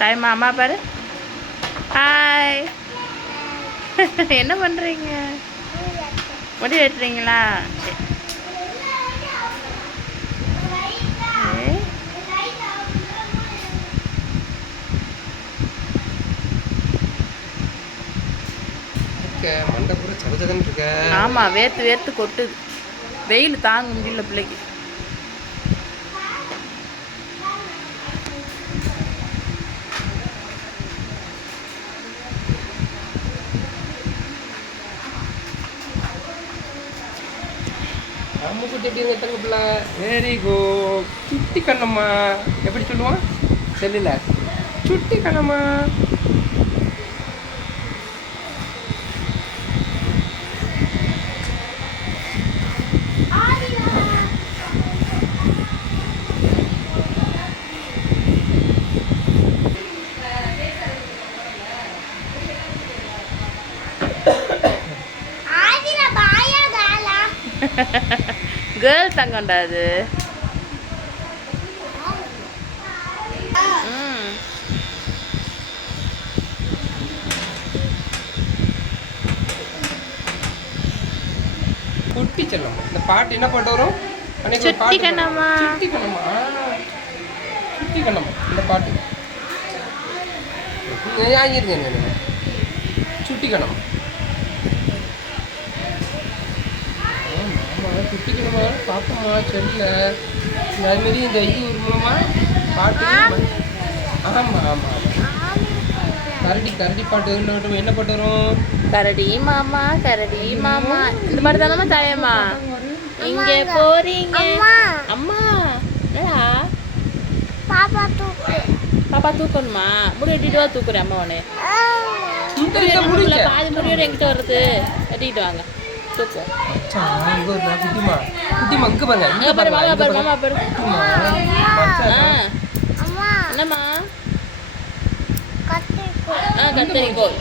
Time அம்மா பாரு. Hi. என்ன பண்ணுறீங்க? முடி வெட்டுறீங்களா? ஆமாம், வேர்த்து வேர்த்து கொட்டுது. வெயில் தாங்க முடியல பிள்ளைக்கு. அம்முக்குட்டி எப்படி இருங்க தங்க பிள்ளை? Very good. சுட்டி கண்ணம்மா எப்படி சொல்லுவான் செல்லில்? சுட்டி கண்ணம்மா. கேர்ள் தங்கண்டா அது. குட்டி செல்லம். இந்த பாட்டு என்ன பாட்டு வரும்? சுட்டி கண்ணம்மா. சுட்டி கண்ணம்மா. சுட்டி கண்ணம்மா இந்த பாட்டு. இருங்க. சுட்டி கண்ணம்மா. குட்டி கண்ணம்மா பாப்பம்மா செல்ல. அதுமாரி இந்த இது மூலமா பாட்டு. ஆமாம். கரடி பாட்டு என்ன பாட்டு வரும்? கரடி மாமா கரடி மாமா. இந்த மாதிரி தானம்மா தாயம்மா. இங்க போறீங்க அம்மா. என்னடா பாப்பா தூக்கணுமா? முடி வெட்டிட்டு வா. தூக்குறேன் அம்மா உடனே. பாதி முடியோட எங்கிட்ட வருது. வெட்டிட்டு வாங்க. என்னம்மா? கத்தரிக்கோள்.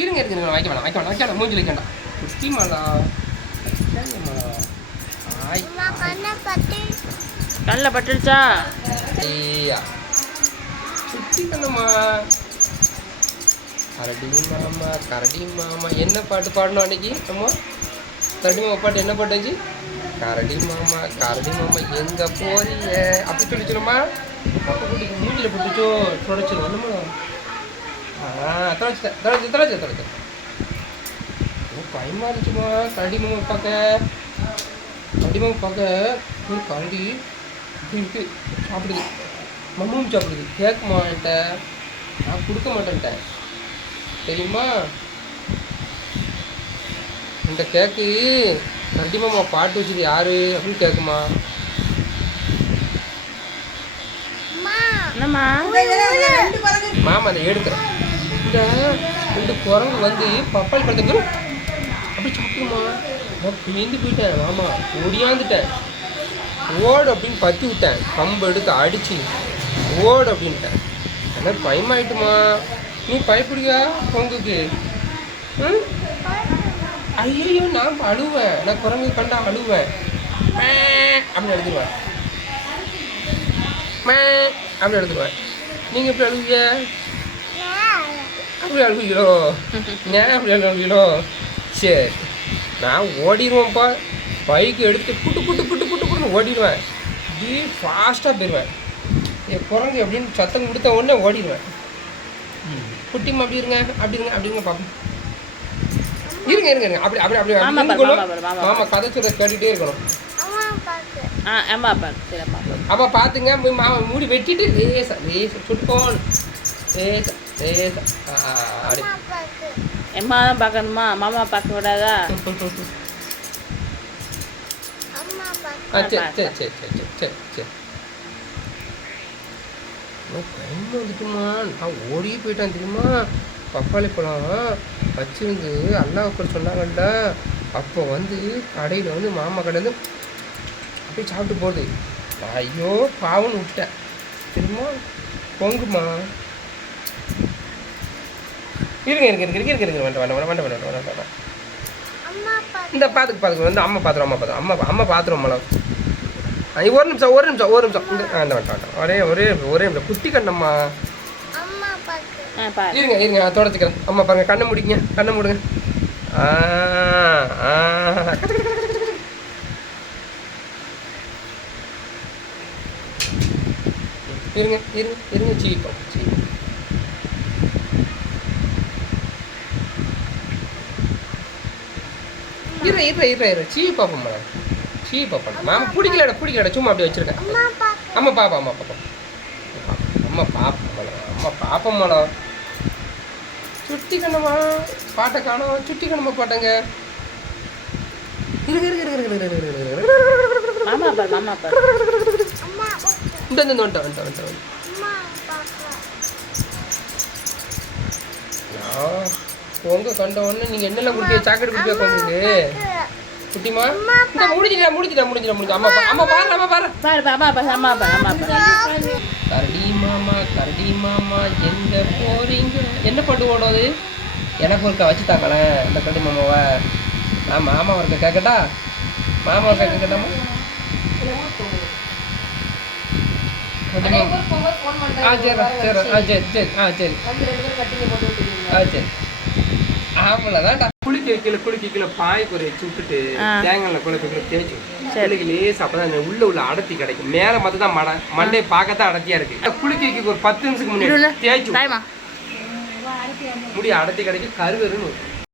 இருங்க வைக்க வேணாம் மூஞ்சி வைக்கண்டா. குட்டி மாலா கண்ணில் பட்டுடுச்சா? சுட்டி கண்ணம்மா. கரடி மாமா என்ன பாட்டு பாடணும் அன்னைக்கு? அம்மா கரடி மாமா பாட்டு என்ன பாட்டு ஆச்சு? கரடி மாமா எங்க போறீங்க அப்படி சொல்லிச்சுமா. அப்போ குட்டிக்கு மூஞ்சில் போட்டுச்சோ தொடச்சிடும். என்னமா தொலைச்சு பயமா இருந்துச்சுமா. கரடி மாமா பார்க்க ஒரு கரடி இருக்கு சாப்பிடுது. மம்மும் சாப்பிடுது. கேட்குமா என்கிட்ட? நான் கொடுக்க மாட்டேன்ட்டேன் தெரியுமா? இந்த கேக்கு கரடி மாமா பாட்டு வச்சது யாரு அப்படின்னு கேட்குமா. மாமா அதை எடுக்கிறேன். இந்த 2 குரங்கு வந்து பப்பாளி பழத்துக்கு அப்படி சாப்பிடுமா. நான் பிரிந்து போயிட்டேன். மாமா ஓடியாந்துட்டேன். ஓடு அப்படின்னு பற்றி விட்டேன். கம்பு எடுத்து அடிச்சு ஓடு அப்படின்ட்டேன். எனக்கு பயமாயிட்டுமா. நீ பயப்படுவியா குரங்குக்கு? ஐயோ நான் அழுவேன். நான் குரங்கு கண்டா அழுவேன். அப்படின்னு எழுதுவேன். அப்படி எழுதுவேன். நீங்கள் எப்படி அழுவீங்க? அப்படி அழுவீங்களோ? ஏன் அப்படி அழுவீங்களோ? சரி நான் ஓடிடுவேன்ப்பா. பைக்கு எடுத்து புட்டு ஓடிடுவேன். இப்படி ஃபாஸ்ட்டாக போயிடுவேன். என் குரங்கு எப்படின்னு சத்தம் கொடுத்த உடனே ஓடிடுவேன். குட்டிமா அப்படி இருங்க பாப்போம். இருங்க அப்படி மாமா கதை சொல்ல கேட்டுகிட்டே இருக்கணும். அப்போ பார்த்துங்க. மாமா மூடி வெட்டிட்டு லேசா சுட்டுக்கோணும். லேசா அப்படி எம்மா தான் பார்க்கணுமா? மாமா பார்க்க விடாதா? சரி டைம் வந்துட்டுமா. நான் ஓடி போயிட்டேன் தெரியுமா. பப்பாளி பழம் வச்சிருந்து அல்லாஹ் சொன்னாங்கல்ல. அப்போ வந்து கடையில் வந்து மாமா கடையில் அப்படியே சாப்பிட்டு போகுது. ஐயோ பாவன்னு விட்டேன் திரும்ப பொங்குமா இருங்க வேண்டாம் இந்த பார்த்துக்கு வந்து அம்மா பார்த்துரும் அம்மா பார்த்துரும் மேடம் ஒரு நிமிஷம் இந்த வேண்டாம் ஒரே நிமிஷம் குட்டி கண்ணம்மா இருங்க தொடச்சிக்கிறேன் அம்மா பாருங்க கண்ணை மூடுங்க இருங்க சீப்போம் இரு சீ பாப்போம் மேடம் சீ பாப்பா மாமா பிடிக்கலடா சும்மா அப்படியே வச்சிருக்கேன் அம்மா பாப்பா மேடம் சுட்டி கண்ணம்மா பாட்டை காணோம் சுட்டி கண்ணம்மா பாட்டங்க வந்துட்டேன் பொங்க கண்ட உடனே நீங்க என்னெல்லாம் குடிக்க சாக்கெட் குடிக்க உங்களுக்கு குட்டிமா இந்த முடிஞ்சிட்டா அம்மா கரடி மாமா எங்க போறீங்க என்ன பண்ணுவோம் அது எனக்கு ஒருக்கா வச்சு தாங்களேன் அந்த கரடி மாமாவை நான் மாமா ஒருக்கா கேட்கட்டா கேட்கட்டாமா சரி ஆமாம்லதான்டா குளிக்க பாய் குறை வச்சு விட்டுட்டு தேங்காய் குழப்ப தேய்ச்சி குளிக்க லேசா அப்பதான் உள்ள அடர்த்தி கிடைக்கும் மேல மட்டும் தான் மண்டே பார்க்கத்தான் அடர்த்தியா இருக்கு குளிக்க ஒரு 10 நிமிஷத்துக்கு முன்னாடி தேய்ச்சி முடி அடர்த்தி கிடைக்கும் கருகருன்னு